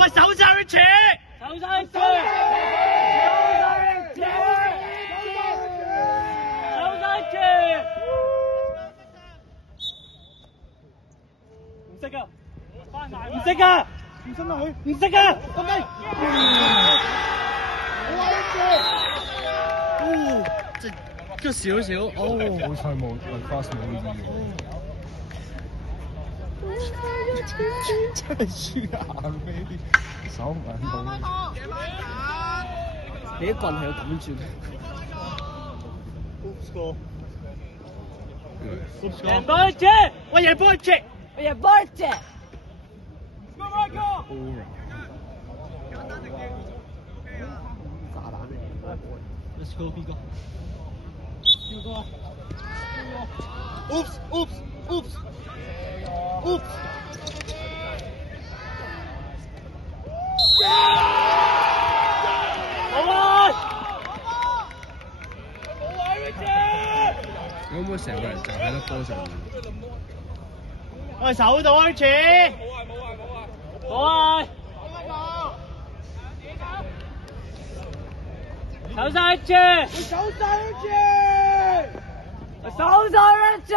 喂，手晒佢扯，手晒佢扯，唔識噶，唔識噶，唔識啊佢，唔識啊，咁低，哦，即少少，哦，好彩冇fast 冇呢啲真係輸硬飛，手唔眼到。你啲棍係要咁轉。贏波姐，我贏波姐，我贏波姐。炸彈嚟 ！Let's go B 哥。B 哥。Oops oops oops oops。可唔可以成個人就喺粒波上面？喂，手到開始。冇啊！手晒一隻，手晒一隻，手晒一隻。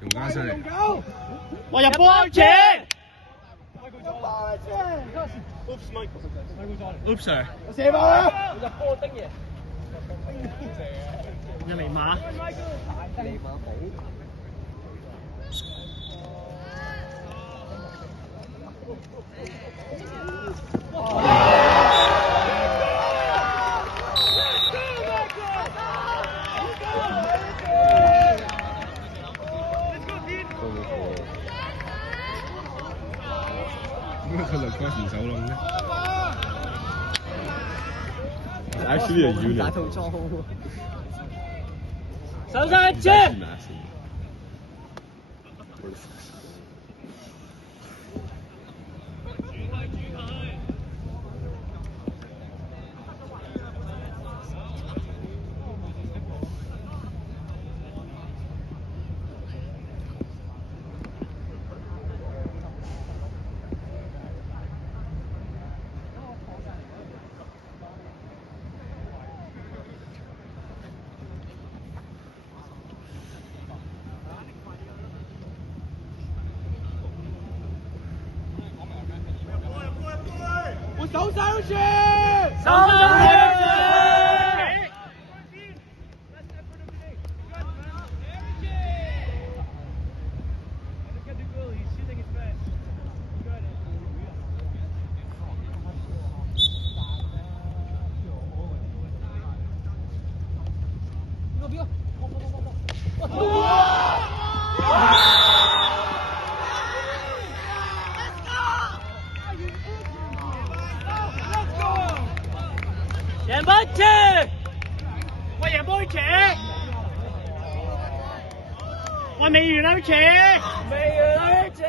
用家犀利，我入波前。Oops sir， 我射爆啦！入波丁爺，一尼馬，尼馬寶。點解佢落波前手窿咧 ？Actually a unit。打套裝。手晒一隻。手上去，手上去。贏波車，我贏波車，我未完啦車，未完啦車，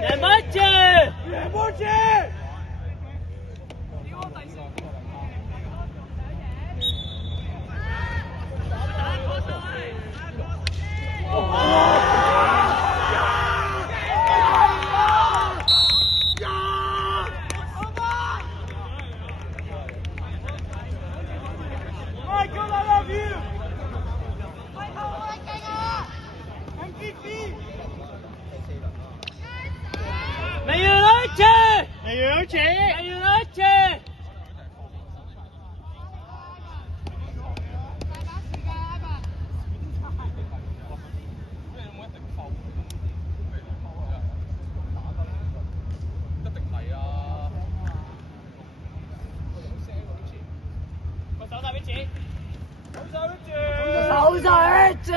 贏波車，贏波車。未完啦車，未完啦車，未完啦車。手上一隻。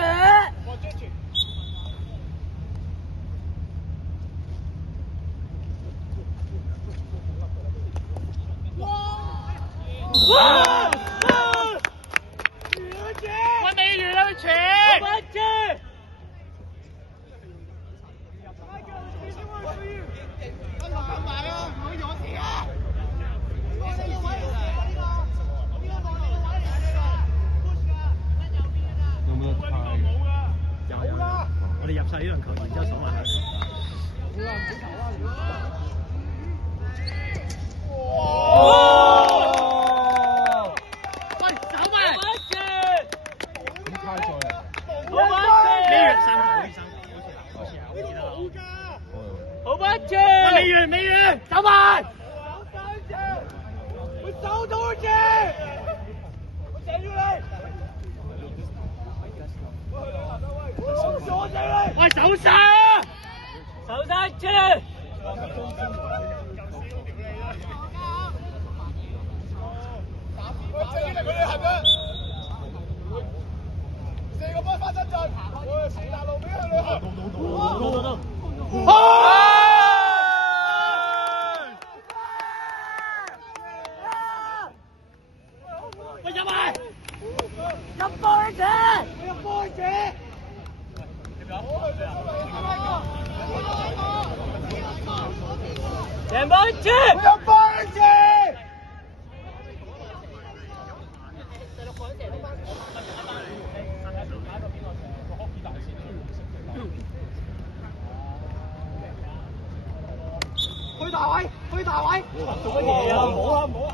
哇！喂，美元啊，全！班車。有冇得派嘅？有我哋入晒呢輪球，然之後守埋佢。喂，走埋！點派賽啊？好班車。美元3球，好似有。好班車。美元，走埋。我守到啫。我射住你。喂，手殺！手殺車！4個波翻真陣，喂，前大路俾佢哋行。喂，入埋！入波者！入波者！前波者！入波者！去大位，去大位！做乜嘢啊？唔好啊，唔好啊！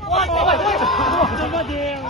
喂，做乜嘢啊？